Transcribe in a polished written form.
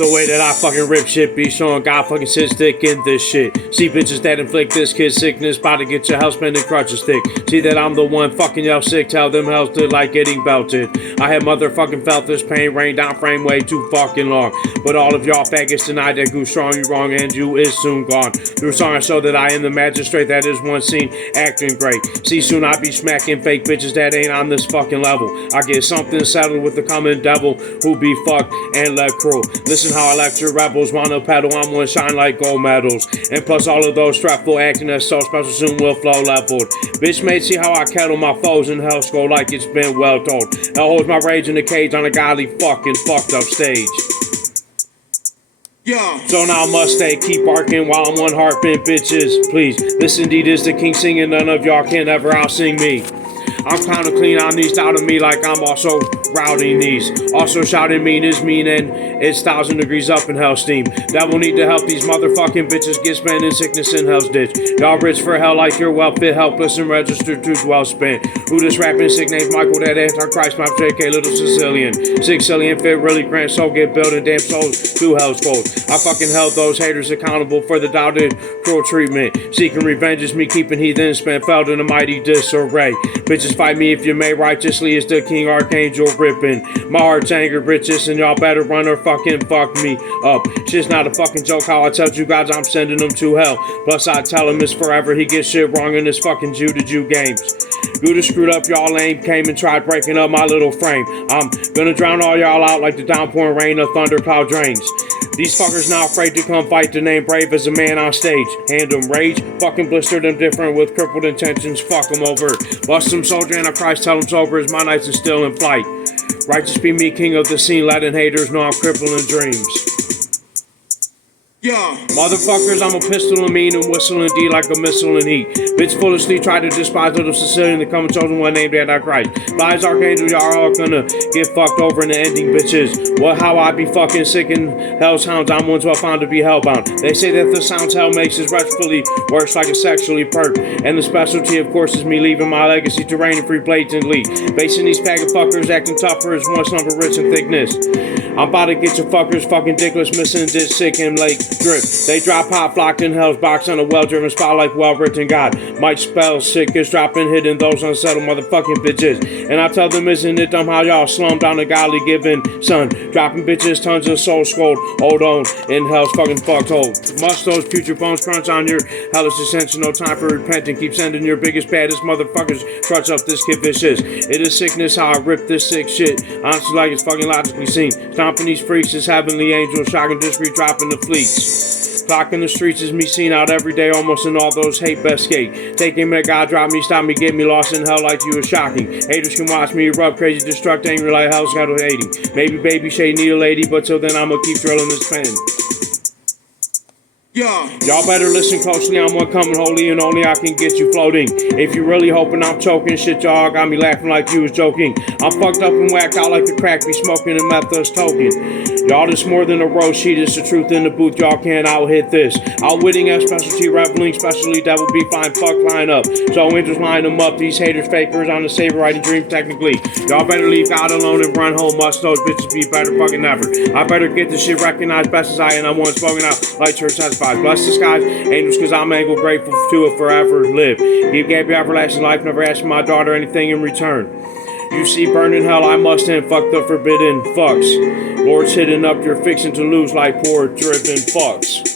The way that I fucking rip shit be showing God fucking sit stick in this shit. See bitches that inflict this kid's sickness, bout to get your house spending crutches thick. See that I'm the one fucking y'all sick, tell them hells did like getting belted. I have motherfucking felt this pain rain down frame way too fucking long. But all of y'all faggots tonight that grew strong, you wrong, and you is soon gone. Through song I show that I am the magistrate, that is one scene acting great. See soon I be smacking fake bitches that ain't on this fucking level. I get something settled with the common devil who be fucked and left cruel. Listen how I lecture rebels wanna pedal, I'm gonna shine like gold medals. And plus all of those stressful acting that's so special soon will flow leveled. Bitch made see how I kettle my foes in hell skull like it's been well told. Hell holds my rage in the cage on a godly fucking fucked up stage. Yeah. So now I must stay, keep barking while I'm one harping, bitches. Please, this indeed is the king singing, none of y'all can ever outsing me. I'm counting clean on these out of me like I'm also routing these. Also shouting mean is mean and it's 1,000 degrees up in hell's steam. Devil need to help these motherfucking bitches get spent in sickness in hell's ditch. Y'all rich for hell like you're well fit, helpless and registered to well spent. Who this rapping sick name's Michael, that Antichrist, my JK little Sicilian. Sicilian fit really grant soul get built and damn souls to hell's cold. I fucking held those haters accountable for the doubted cruel treatment. Seeking revenge is me keeping heathens spent felt in a mighty disarray. Bitches fight me if you may, righteously is the king archangel ripping. My heart's anger, bitches, and y'all better run or fucking fuck me up. Shit's not a fucking joke how I tell you guys I'm sending them to hell. Plus I tell him it's forever, he gets shit wrong in this fucking Jew to Jew games. Gouda screwed up, y'all lame, came and tried breaking up my little frame. I'm gonna drown all y'all out like the downpouring rain of thundercloud drains. These fuckers now afraid to come fight the name brave as a man on stage. Hand them rage, fucking blister them different with crippled intentions, fuck them over. Bust them soldier and a Christ, tell them sober as my nights are still in flight. Righteous be me, king of the scene, letting haters know I'm crippling dreams. Yeah. Motherfuckers, I'm a pistol and mean and whistle indeed like a missile in heat. Bitch foolishly tried to despise little Sicilian, the coming chosen one named Antichrist. Lies archangel, y'all all gonna get fucked over in the ending, bitches. Well, how I be fucking sick in hell's hounds, I'm once well found to be hellbound. They say that the sounds hell makes is restfully worse like a sexually perk. And the specialty, of course, is me leaving my legacy terrain free blatantly. Basing these pagan fuckers acting tougher as one slumber rich in thickness. I'm about to get your fuckers fucking dickless, missing this sick and lake drip. They drop hot, flocked in hell's box on a well-driven spot like well-written God. Might spell sick is dropping hidden those unsettled motherfucking bitches. And I tell them, isn't it dumb how y'all slummed on a godly given son? Dropping bitches, tons of soul scold, hold on, in hell's fucking fucked hole. Must those future bones crunch on your hellish ascension, no time for repenting. Keep sending your biggest, baddest motherfuckers crutch up this kid vicious. It is sickness how I rip this sick shit. Honestly, like it's fucking logically seen. Stomping these freaks is heavenly angels, shocking discreet, dropping the fleets. Clocking the streets is me seen out every day, almost in all those hate best skate. Taking me, God drop me, stop me, get me lost in hell like you is shocking. Haters can watch me erupt, crazy, destruct, angry like hell's got hating. Maybe baby shade need a lady, but till then I'ma keep drilling this pen. Yeah. Y'all better listen closely, I'm one coming holy and only I can get you floating. If you really hoping I'm choking, shit y'all got me laughing like you was joking. I'm fucked up and whacked out like the crack be smoking and meth us token. Y'all this more than a road sheet, it's the truth in the booth, y'all can't out-hit this. Outwitting as specialty, reveling, specially devil be fine, fuck line up. So interest line them up, these haters fakers on the saber riding dream technically. Y'all better leave God alone and run home, must those bitches be better fucking ever. I better get this shit recognized best as I and I'm one spoken out like church has. Bless the skies, angels, cause I'm angled grateful to it forever live. He gave me everlasting life, never asked my daughter anything in return. You see burning hell, I must end, fuck the forbidden fucks. Lord's hitting up, you're fixing to lose like poor driven fucks.